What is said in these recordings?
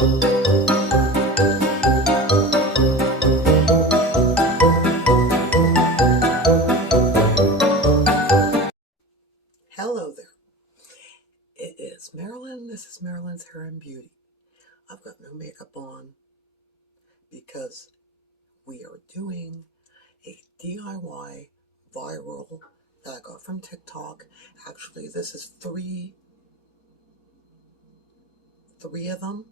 Hello there. It is Marilyn. This is Marilyn's Hair and Beauty. I've got no makeup on because we are doing a DIY viral that I got from TikTok. Actually, this is three of them,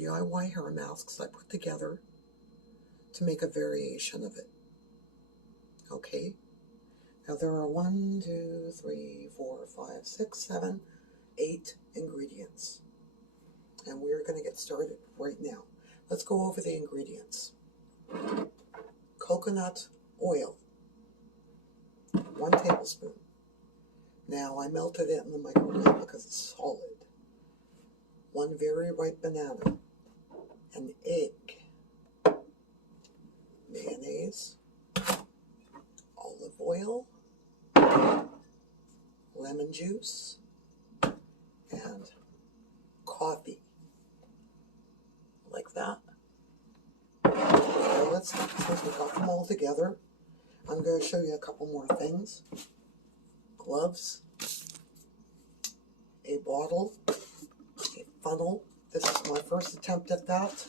DIY hair masks I put together to make a variation of it. Okay? Now there are 1, 2, 3, 4, 5, 6, 7, 8 ingredients. And we're going to get started right now. Let's go over the ingredients. Coconut oil, 1 tablespoon. Now I melted it in the microwave because it's solid. 1 very ripe banana, an egg, mayonnaise, olive oil, lemon juice, and coffee. Like that. Now since we got them all together, I'm going to show you a couple more things. Gloves, a bottle, a funnel. This is my first attempt at that.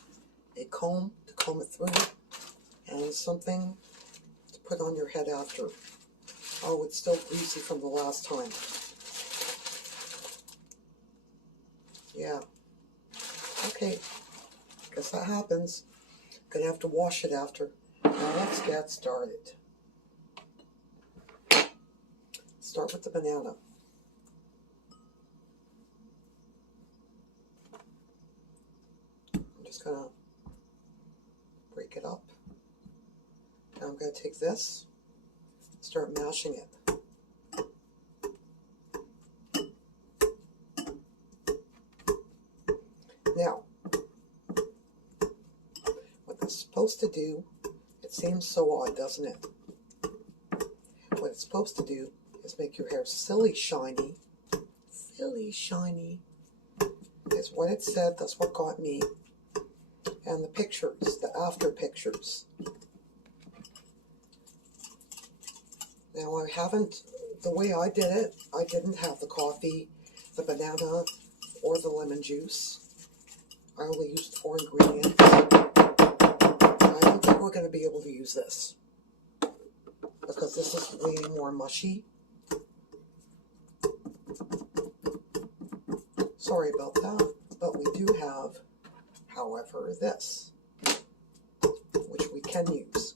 A comb to comb it through, and something to put on your head after. Oh, it's still greasy from the last time. Yeah. Okay. Guess that happens. Gonna have to wash it after. Now let's get started. Start with the banana. I'm just gonna break it up. Now I'm gonna take this, start mashing it. Now, what it's supposed to do, it seems so odd, doesn't it? What it's supposed to do is make your hair silly shiny. Silly shiny is what it said. That's what got me. And the pictures, the after pictures. Now I haven't, the way I did it, I didn't have the coffee, the banana, or the lemon juice. I only used 4 ingredients. I don't think we're going to be able to use this because this is way more mushy. Sorry about that, but we do have, however, this, which we can use.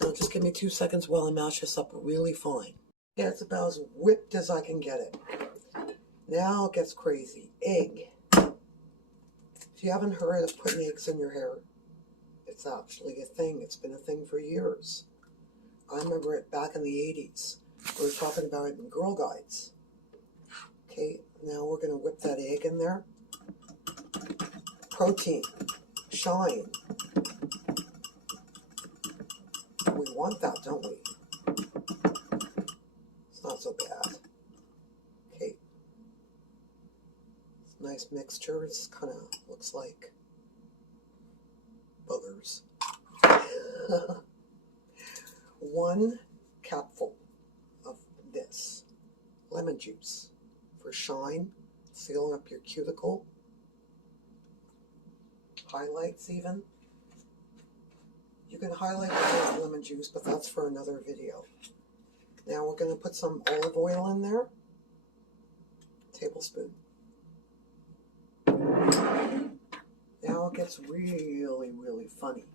Now just give me 2 seconds while I mash this up really fine. Yeah, it's about as whipped as I can get it. Now it gets crazy. Egg. If you haven't heard of putting eggs in your hair, it's actually a thing. It's been a thing for years. I remember it back in the 80s. We were talking about it in Girl Guides. Okay, now we're going to whip that egg in there. Protein. Shine. We want that, don't we? It's not so bad. Okay. Nice mixture. It kind of looks like boogers. 1 capful of this lemon juice for shine, sealing up your cuticle, highlights even. You can highlight with lemon juice, but that's for another video. Now we're going to put some olive oil in there, tablespoon. Now it gets really, really funny.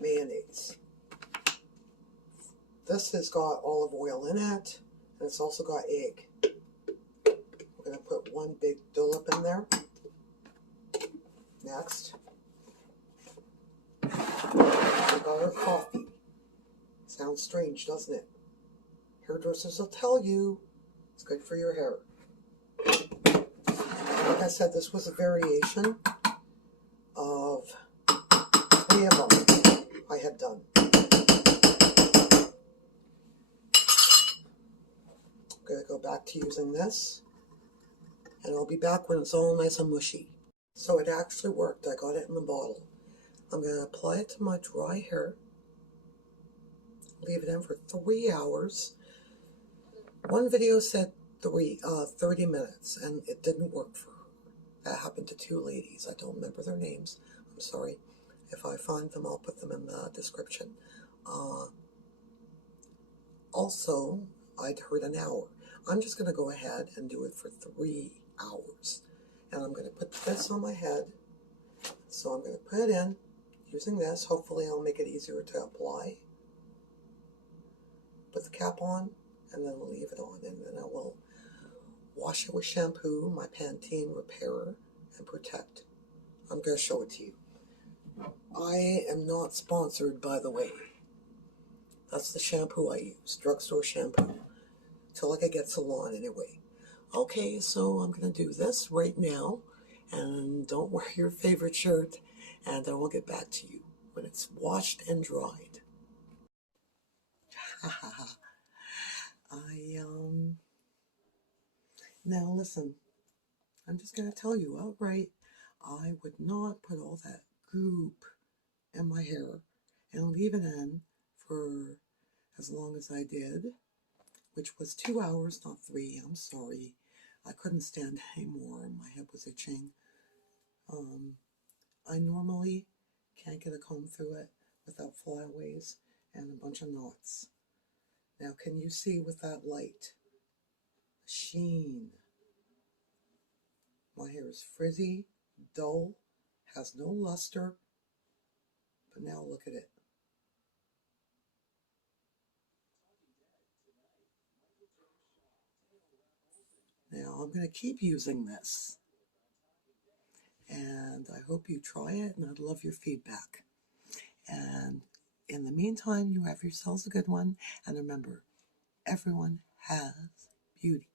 Mayonnaise. This has got olive oil in it, and it's also got egg. We're going to put 1 big dollop in there. Next, we got our coffee. Sounds strange, doesn't it? Hairdressers will tell you it's good for your hair. Like I said, this was a variation of 3 of them I had done. I'm going to go back to using this, and I'll be back when it's all nice and mushy. So it actually worked. I got it in the bottle. I'm going to apply it to my dry hair. Leave it in for 3 hours. One video said 30 minutes, and it didn't work for her. That happened to 2 ladies. I don't remember their names. I'm sorry. If I find them, I'll put them in the description. Also, I'd heard an hour. I'm just going to go ahead and do it for 3 hours. And I'm going to put this on my head. So I'm going to put it in using this. Hopefully I'll make it easier to apply. Put the cap on and then leave it on. And then I will wash it with shampoo, my Pantene Repairer and Protect. I'm going to show it to you. I am not sponsored, by the way. That's the shampoo I use, drugstore shampoo, till I can get salon anyway. Okay, so I'm going to do this right now, and don't wear your favorite shirt, and I will get back to you when it's washed and dried. Now listen, I'm just going to tell you outright, I would not put all that goop in my hair and leave it in for as long as I did, which was 2 hours, not 3. I'm sorry. I couldn't stand anymore. My head was itching. I normally can't get a comb through it without flyaways and a bunch of knots. Now, can you see with that light? Sheen. My hair is frizzy, dull, has no luster, but now look at it. Now, I'm going to keep using this, and I hope you try it, and I'd love your feedback. And in the meantime, you have yourselves a good one, and remember, everyone has beauty.